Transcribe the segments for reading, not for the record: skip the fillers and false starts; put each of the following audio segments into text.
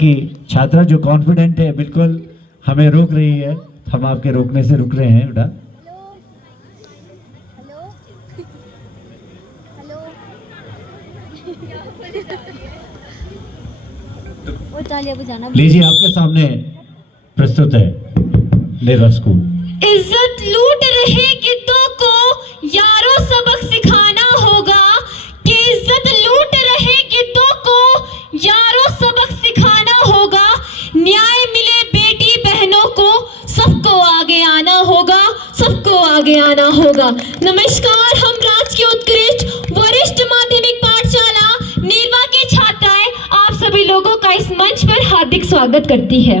की छात्रा जो कॉन्फिडेंट है बिल्कुल हमें रोक रही है, हम आपके रोकने से रुक रहे हैं बेटा। लीजिए आपके सामने प्रस्तुत है लेवा स्कूल। इज्जत लूट रहे गिद्धों को यारों सबक सिखाना होगा, कि इज्जत लूट रहे गिद्धों को यारों सबक सिखाना होगा। न्याय मिले बेटी बहनों को, सबको आगे आना होगा, सबको आगे आना होगा। नमस्कार, हम राजकीय उत्कृष्ट वरिष्ठ माध्यमिक पाठशाला नीलवा की छात्राएं आप सभी लोगों का इस मंच पर हार्दिक स्वागत करती है।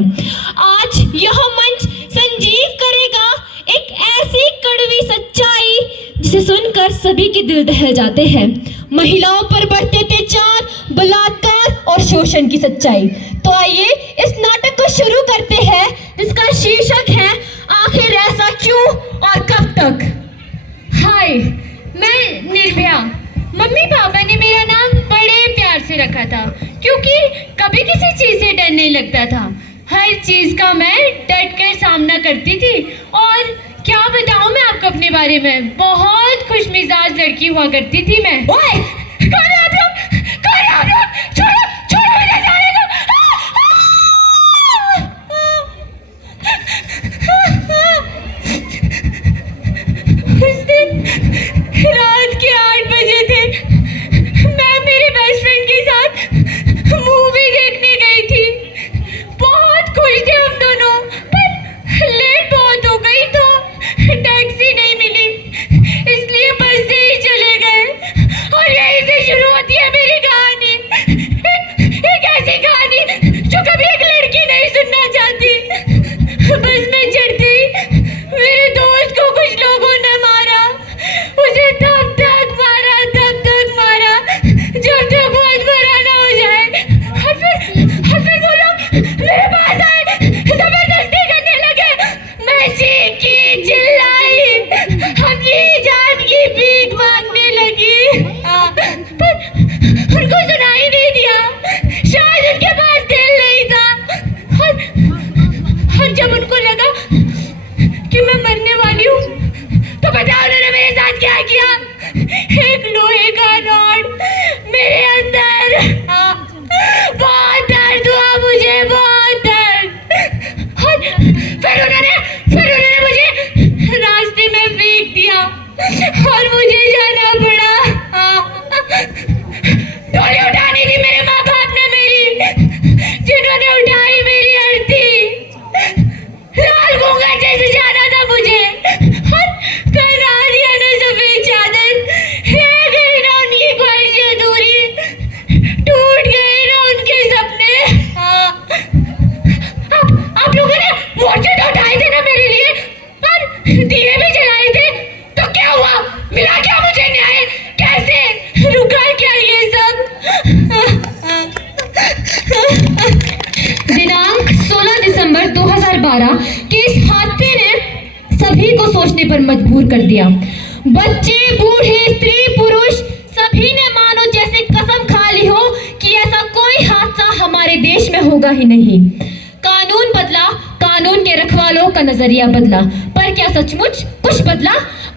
आज यह मंच संजीव करेगा एक ऐसी कड़वी सच्चाई जिसे सुनकर सभी के दिल दहल जाते हैं। महिलाओं पर बढ़ते अत्याचार, बलात्कार और शोषण की सच्चाई। तो आइए इस नाटक को शुरू करते हैं, जिसका शीर्षक है आखिर ऐसा क्यों और कब तक। हाय, मैं निर्भया। मम्मी पापा ने मेरा नाम बड़े प्यार से रखा था, क्योंकि कभी किसी चीज से डर नहीं लगता था। हर चीज का मैं डट कर सामना करती थी। और क्या बताऊं मैं आपको अपने बारे में, बहुत खुशमिजाज लड़की हुआ करती थी मैं। ओए, कौन है आप लोग? कौन है आप लोग? छोड़ो, छोड़ो मुझे जाने दो। उस दिन रात के 8 बजे थे। मैं मेरे बेस्ट फ्रेंड के साथ मूवी देखने गई थी। बहुत खुश थे हम दोनों, पर लेट बहुत हो गई तो टैक्सी नहीं मिली, इसलिए बस से ही चले गए। और यहीं से शुरू होती है मेरी कहानी। एक ऐसी कहानी जो कभी एक लड़की नहीं सुनना चाहती। बस में चढ़ते ही मेरे दोस्त को कुछ लोगों ने मारा। उसे तब तक मारा, तब तक मारा जब तक बहुत बुरा ना हो जाए। और फिर वो लोग मेरे पास आए, जबरदस्ती करने लगे। मैं चीखी, चिल्लाई, अपनी जान की भीख मांगने लगी। पर उनको सुनाई नहीं दिया, शायद उनके पास दिल नहीं था। और जब उनको लगा कि मैं मरने वाली हूँ, तो बताओ उन्होंने मेरे साथ क्या किया? एक लोहे का रॉड मेरे अंदर। बहुत दर्द हुआ मुझे, बहुत दर्द। और फिर उन्होंने मुझे रास्ते में फेंक दिया और मुझे जाना पड़ा। डोली उठानी थी मेरे माँ बाप ने मेरी, जिन्होंने उठाई मेरी अर्थी। लाल घूंघट जैसे जाना था मुझे, और पहना दिया ना सफेद चादर। रह गई ना उनकी ख्वाहिशें अधूरी, टूट गए ना उनके सपने। आप लोगों ने मोर्चे तो उठाए थे ना मेरे लिए, और दिए भी जलाए थे, तो क्या हुआ? मिला क्या मुझे न्याय? कैसे रुका क्या ये सब? दिनांक 16 दिसंबर 2012 के इस हादसे ने सभी को सोचने पर मजबूर कर दिया। बच्चे, बूढ़े, स्त्री, पुरुष सभी ने मानो जैसे कसम खा ली हो कि ऐसा कोई हादसा हमारे देश में होगा ही नहीं। कानून बदला, कानून के रखवालों का नजरिया बदला, पर क्या सचमुच कुछ बदला?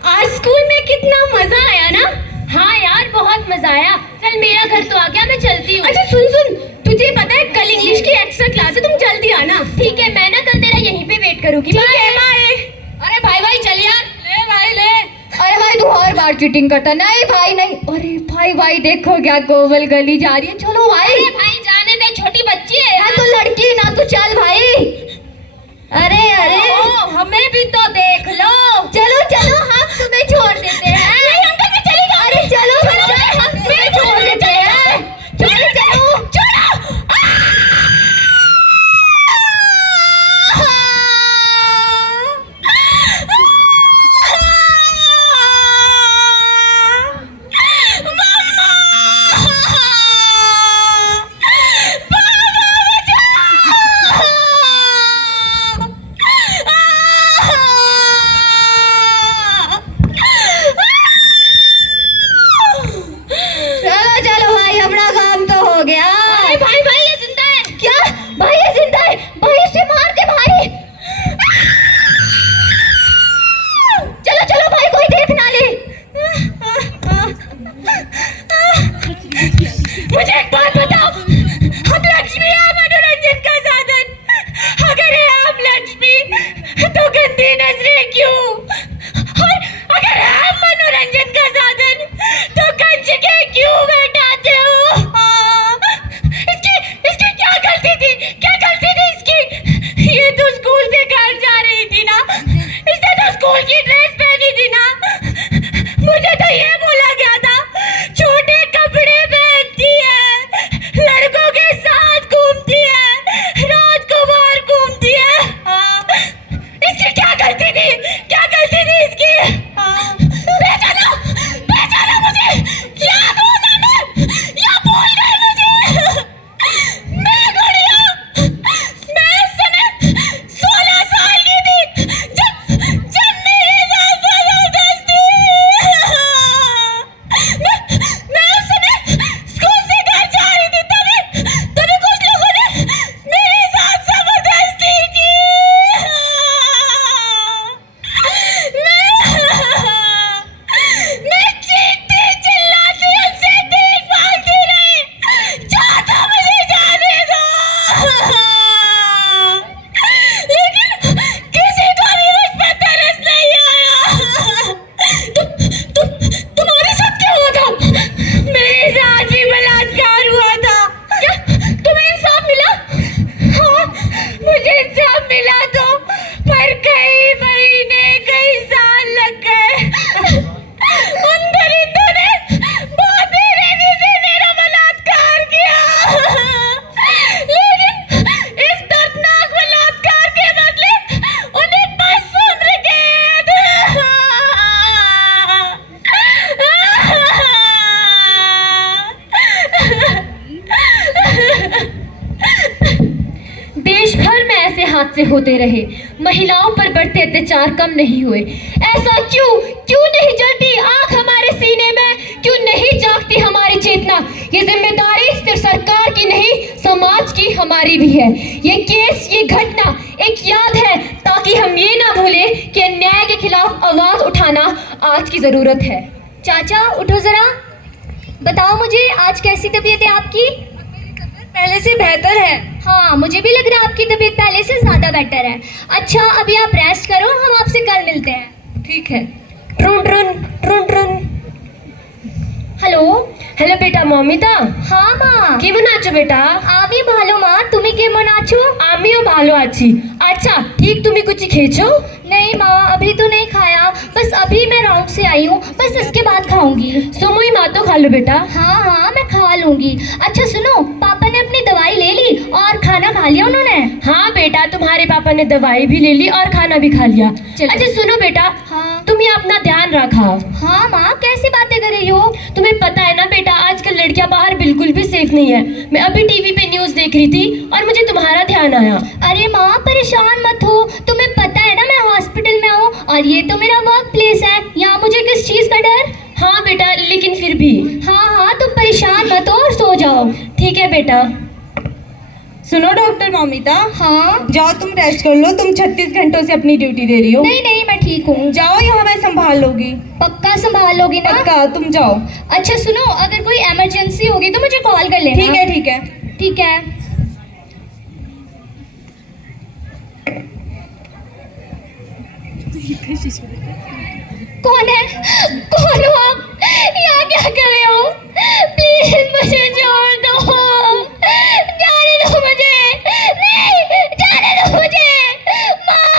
आज स्कूल में कितना मजा आया ना? हाँ यार, बहुत मजा आया। चल मेरा घर तो आ गया, मैं चलती हूँ। अच्छा सुन, तुझे पता है कल इंग्लिश की एक्स्ट्रा क्लास है, तुम जल्दी आना। ठीक है, मैं ना कल तेरा यहीं पे वेट करूंगी। बाय। अरे भाई चल यार। ले भाई ले। अरे भाई तू हर बार चीटिंग करता। नहीं भाई नहीं। अरे भाई देखो क्या गोवल गली जा रही है। चलो भाई। अरे भाई जाने दे, छोटी बच्ची है। हाँ तो लड़की ना, तू चल भाई। अरे हमें भी तो देख लो। चलो हम तुम्हें छोड़ देते हैं। नहीं अंकल, मैं चली जाऊँ। अरे चलो हम तुम्हें छोड़ देते हैं। चलो छोड़ो। गलती थी, क्या गलती थी इसकी? ये तो स्कूल से घर जा रही थी ना, इसने तो स्कूल की ड्रेस पहनी थी ना। मुझे तो ये बोला गया था छोटे कपड़े पहनती है, लड़कों के साथ घूमती है, रात को बाहर घूमती है। हाँ, इसकी क्या गलती थी, क्या गलती थी इसकी? हाँ, पहचाना मुझे, याद हूँ ना मैं, या भूल गई मुझे? मैं गुड़िया, मैं उस समय 16 साल की थी जब मेरे साथ जबरदस्ती। मैं उस समय स्कूल से घर जा रही थी, तभी कुछ लोगों ने मेरे साथ जबरदस्ती की। मैं चीखती चिल्लाती उनसे भीख मांगती रही, चाहता मुझे जाने दो, लेकिन किसी को भी मुझ पर तरस नहीं आया। तुम्हारे साथ क्या हुआ था? मेरे साथ ही बलात्कार हुआ था। क्या तुम्हें इंसाफ मिला? हाँ, मुझे इंसाफ मिला तो, पर कई महीने कई साल लग गए। उन दरिंदों ने बहुत बेरहमी से मेरा बलात्कार किया, लेकिन इस दर्दनाक बलात्कार के बदले उन्हें 5 उम्र कैद। देश भर में ऐसे हादसे होते रहे, महिलाओं पर बढ़ते अत्याचार कम नहीं हुए। ऐसा क्यों नहीं जलती आग हमारे सीने में, क्यों नहीं जागती हमारी चेतना? ये जिम्मेदारी सिर्फ सरकार की नहीं, समाज की हमारी भी है। ये केस, ये घटना एक याद है, ताकि हम ये ना भूलें कि अन्याय के खिलाफ आवाज उठाना आज की जरूरत है। चाचा उठो जरा, बताओ मुझे आज कैसी तबीयत है आपकी? पहले से बेहतर है। हाँ, मुझे भी लग रहा है आपकी तबीयत पहले से ज्यादा बेटर है। अच्छा, अभी आप रेस्ट करो, हम आपसे कल मिलते हैं। ठीक है। ट्रुन ट्रुन ट्रुन ट्रुन। हेलो हेलो बेटा मौमिता। हाँ माँ। কেমন আছো বেটা? আমি ভালো মা, তুমি কেমন আছো? আমিও ভালো আছি। अच्छा, ठीक তুমি कुछ খেয়েছো? नहीं माँ, अभी तो नहीं खाया, बस अभी मैं राउंड से आई हूँ, बस इसके बाद खाऊंगी। सुमोई माँ तो खा लो बेटा। हाँ हाँ, मैं खा लूंगी। अच्छा सुनो, पापा ने अपनी दवाई ले ली और खाना खा लिया उन्होंने? हाँ बेटा, तुम्हारे पापा ने दवाई भी ले ली और खाना भी खा लिया। अच्छा सुनो बेटा, हाँ तुम ये अपना ध्यान रखा। हाँ माँ, कैसी बातें कर रही हो? तुम्हें पता है ना बेटा, आजकल लड़कियां बाहर बिल्कुल भी सेफ नहीं है। मैं अभी टीवी पे न्यूज देख रही थी और मुझे तुम्हारा ध्यान आया। अरे माँ परेशान मत हो, तुम्हें पता है ना मैं हॉस्पिटल में हूँ और ये तो मेरा वर्क प्लेस है, यहाँ मुझे किस चीज का डर? हाँ बेटा, लेकिन फिर भी। हाँ हाँ, तुम परेशान मत हो और सो जाओ। ठीक है बेटा। सुनो डॉक्टर मौमिता, हाँ जाओ तुम रेस्ट कर लो, तुम 36 घंटों से अपनी ड्यूटी दे रही हो। नहीं नहीं, मैं ठीक हूँ। जाओ, यहाँ मैं संभाल लोगी। पक्का संभाल लोगी ना? पक्का, तुम जाओ। अच्छा सुनो, अगर कोई इमरजेंसी होगी तो मुझे कॉल कर लेना। ठीक है ठीक है। ठीक है। कौन है? कौन हो आप? यहाँ क्या कर रहे हो? प्लीज मुझे छोड़ दो, जाने दो मुझे। नहीं, जाने दो मुझे। माँ,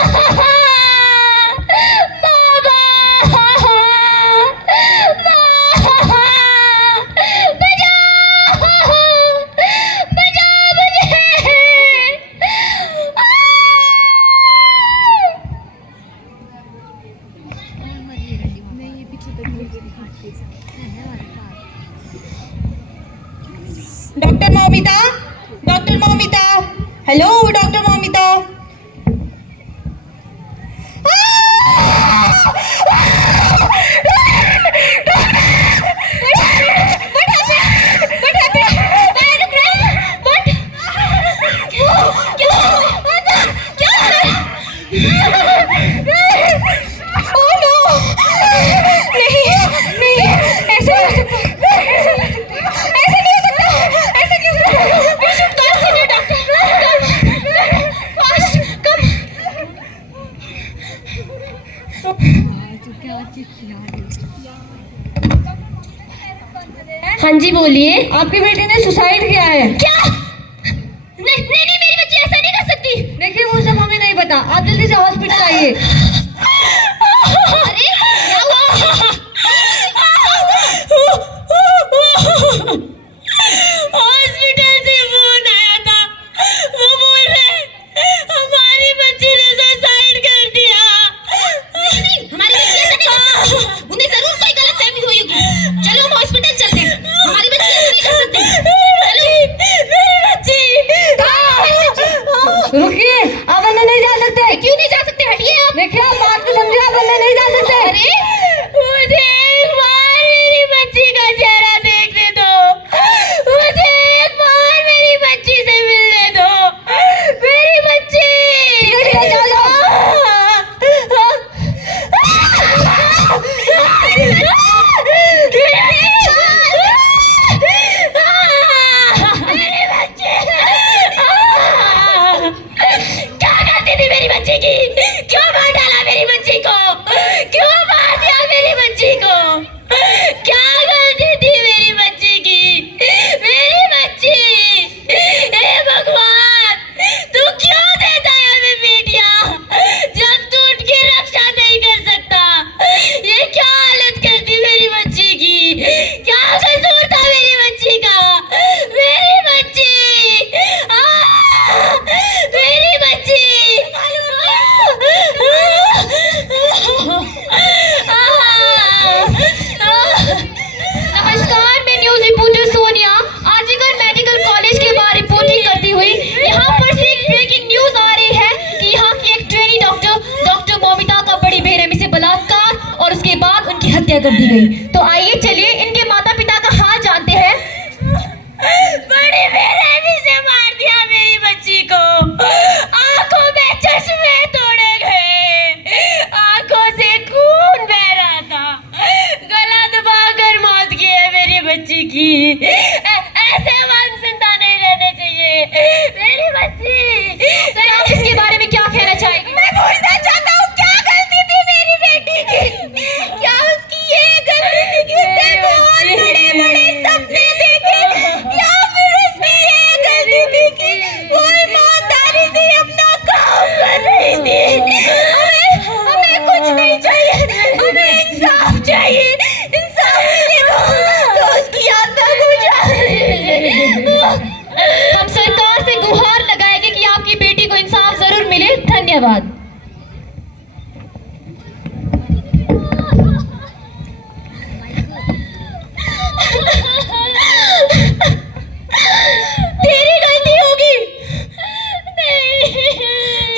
doctor Moumita, doctor Moumita, hello doctor Moumita. हाँ जी बोलिए। आपके बेटे ने सुसाइड किया है। क्या? नहीं नहीं हॉस्पिटल आइए। अरे क्या हुआ? हॉस्पिटल से फोन आया था, वो बोल रहे हमारी बच्ची ने सुसाइड कर दिया। नहीं, हमारी बच्ची ऐसा नहीं करती। उन्हें जरूर कोई गलतफहमी हुई होगी। चलो हम हॉस्पिटल चलते हैं। हमारी बच्ची ऐसा नहीं कर सकती। मेरी बच्ची रुकिए, आप अंदर नहीं जा सकते। क्यों नहीं जा सकते? हटिए आप। देखिए आप बात को समझिए, आप अंदर नहीं जा सकते। अरे मुझे एक बार मेरी बच्ची का चेहरा देखने दो। मुझे एक बार मेरी बच्ची से मिलने दो। मेरी बच्ची। ठीक है, जाओ, जाओ। क्या करती थी मेरी बच्ची की? क्यों मार डाला मेरी बच्ची को? क्यों मार दिया मेरी बच्ची को? क्या गलती थी मेरी बच्ची की? मेरी बच्ची, हे भगवान, तू क्यों देता है हमें बेटियां जब तू उनकी रक्षा नहीं कर सकता? ये क्या हालत कर दी मेरी बच्ची की? क्या कसूर था मेरी बच्ची का? मेरी बच्ची, मेरी बच्ची। नमस्कार, मैं न्यूज रिपोर्टर सोनिया आजीवन मेडिकल कॉलेज के बाहर रिपोर्टिंग करती हुई यहाँ पर से एक ब्रेकिंग न्यूज आ रही है कि यहाँ की एक ट्रेनी डॉक्टर मौमिता का बड़ी बेरहमी से बलात्कार और उसके बाद उनकी हत्या कर दी गई। तो आइए चलिए इनके माता पिता का हाल जानते हैं। बड़ी बेरहमी से मार दिया मेरी बच्ची को। आंखों में चश्मे तोड़े गए, आंखों से खून बह रहा था, गला दबाकर मौत की है मेरी बच्ची की। ऐसे मानसिकता नहीं रहने चाहिए मेरी बच्ची। सर आप इसके बारे में क्या कहना चाहेंगे? मैं पूछना चाहता हूँ, क्या गलती थी मेरी बेटी की? क्या उसकी ये गलती थी कि उसने बहुत बड़े बड़े सपने देखे, या फिर उसकी ये गलती थी कि वो ईमानदारी से अपना काम कर रही थी? हमें कुछ नहीं चाहिए, हमें इंसाफ चाहिए। इंसाफ मिलेगा तो उसकी आत्मा को हम सरकार से गुहार लगाएंगे कि आपकी बेटी को इंसाफ जरूर मिले। धन्यवाद। तेरी गलती होगी।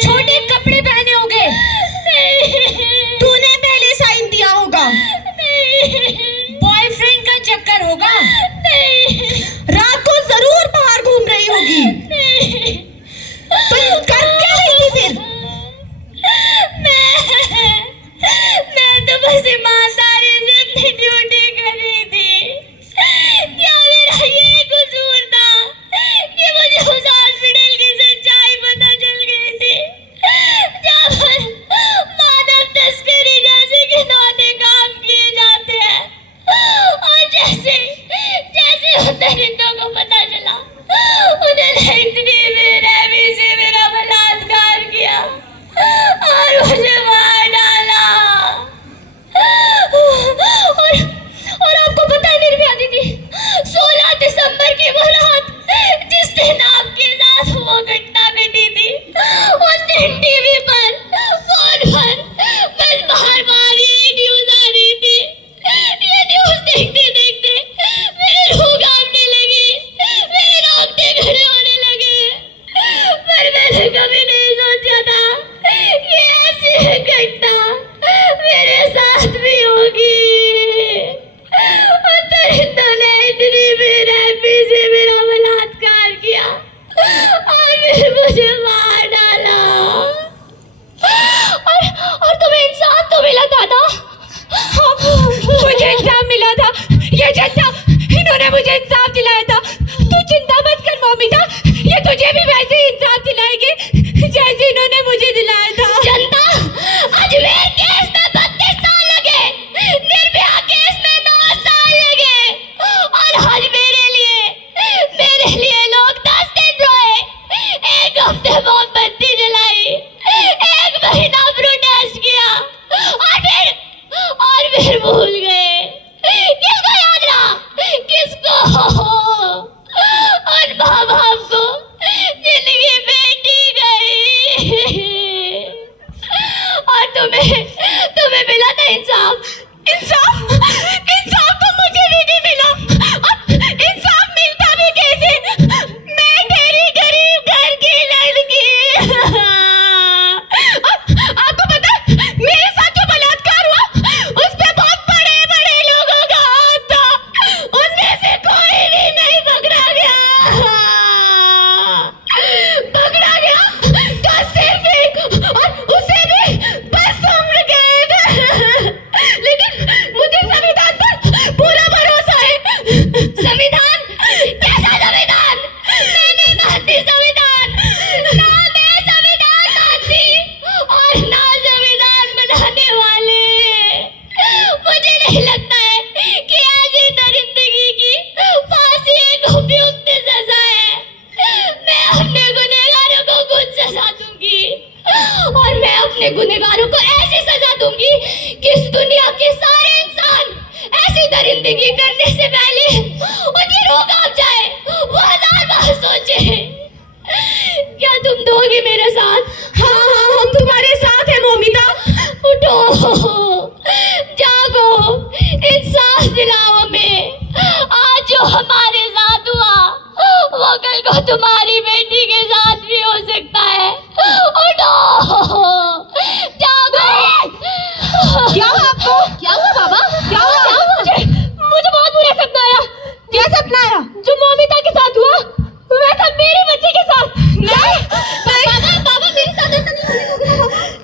छोटे कपड़े पहने होंगे। तूने पहले साइन दिया होगा। बॉयफ्रेंड का चक्कर होगा। रात को जरूर बाहर घूम रही होगी। तुम कर क्या रही थी फिर? मैं तो बस ईमानदारी से अपनी ड्यूटी कर रही थी। क्या मेरा ये कसूर था कि मुझे उस हॉस्पिटल की सच्चाई पता चल गई थी, जहाँ पर मानव तस्करी जैसे घिनौने काम किए जाते हैं, और जैसे जैसे उन दरिंदों को पता चला, उन्होंने इतनी बेरहमी से मेरा बलात्कार किया और मुझे मार डाला। और आपको पता है निर्भया दीदी, 16 दिसंबर की वो रात जिस दिन आपके साथ वो घटना घटी थी, उस दिन टीवी पर फोन पर बस बार बार ये न्यूज आ रही थी। ये न्यूज देखते देखते मेरी रूह कांपने लगी, मेरे रोंगटे खड़े होने लगे। पर मैंने कभी नहीं सोचा था कि ऐसी घटना मेरे साथ भी होगी। और दरिंदों ने इतनी बेरहमी से मेरा बलात्कार किया और फिर मुझे मार डाला। और तुम्हें इंसाफ तो मिला था ना? मुझे इंसाफ मिला था। ये जनता, इन्होंने मुझे इंसाफ दिलाया था। तू चिंता मत कर मौमिता, ये तुझे भी वैसे ही इंसाफ दिलाएंगे जैसे इन्होंने मुझे दिलाया था। जनता, अजमेर केस में 32 साल लगे, निर्भया केस में 9 साल लगे, और आज मेरे लिए लोग 10 दिन रोए, एक हफ्ते मोमबत्ती जलाई, एक महीना सारे गुनहगारों को ऐसी सजा दूंगी कि इस दुनिया के सारे इंसान ऐसी दरिंदगी करने से पहले उनकी रूह कांप जाए, वो 1000 बार सोचे। क्या तुम दोगे मेरे साथ? हाँ, हम तुम्हारे साथ हैं मोमिता। उठो, जागो, इंसाफ दिलाओ हमें। आज जो हमारे साथ हुआ वो कल को तुम्हारी बेटी के साथ भी हो सकता है। उठो, जागो। क्या हुआ आपको? क्या हुआ बाबा? क्या हुआ? मुझे बहुत बुरा सपना आया। क्या सपना आया? जो मोमिता के साथ हुआ वैसा मेरी बच्ची के साथ। नहीं बाबा मेरे साथ ऐसा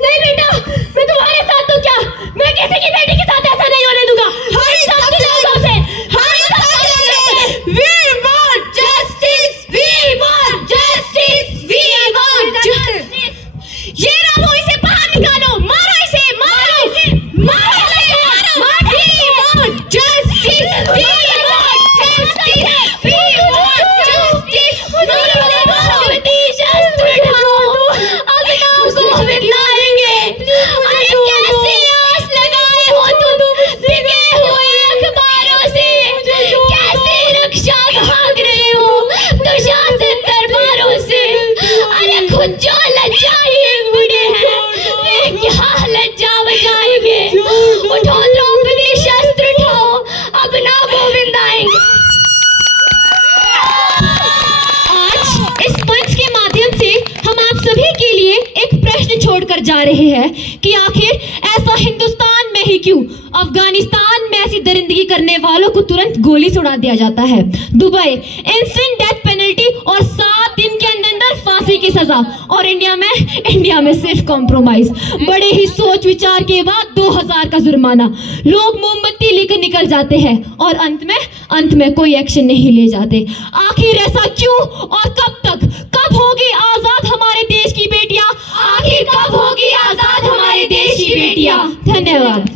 नहीं बेटा, मैं तुम्हारे साथ तो क्या, मैं किसी की बेटी के साथ ऐसा नहीं होने दूंगा। ये रामो, इसे बाहर निकालो, मारो इसे, मारो, मारो इसे, मारो। We want justice, we want justice, we want justice। शस्त्र उठाओ, अब नाम को मिटाएंगे। अरे कैसे आस लगाए हो तुम बिके हुए अखबारों से, कैसे रक्षा भाग रहे हो दुशासन दरबारों से। अरे खुद जो लज्जाई बुढ़े हैं वे क्या लज्जा बचाएंगे। उठो द्रौपदी, शस्त्र उठाओ, अब ना गोविंद आएंगे। आज इस मंच के माध्यम से हम आप सभी के लिए एक प्रश्न छोड़कर जा रहे हैं कि आखिर ऐसा हिंदुस्तान में ही क्यों अफगानिस्तान में ऐसी दरिंदगी करने वालों को तुरंत गोली से उड़ा दिया जाता है। दुबई इंस्टेंट डेथ पेनल्टी और 7 दिन के अंदर फांसी की सजा, और इंडिया में सिर्फ कॉम्प्रोमाइज। बड़े ही सोच विचार के बाद 2000 का जुर्माना। लोग मोमबत्ती लेकर निकल जाते हैं और अंत में कोई एक्शन नहीं ले जाते। आखिर ऐसा क्यों और कब तक? कब होगी आजाद हमारे देश की बेटियां? आखिर कब होगी आजाद हमारे देश की बेटियां? धन्यवाद।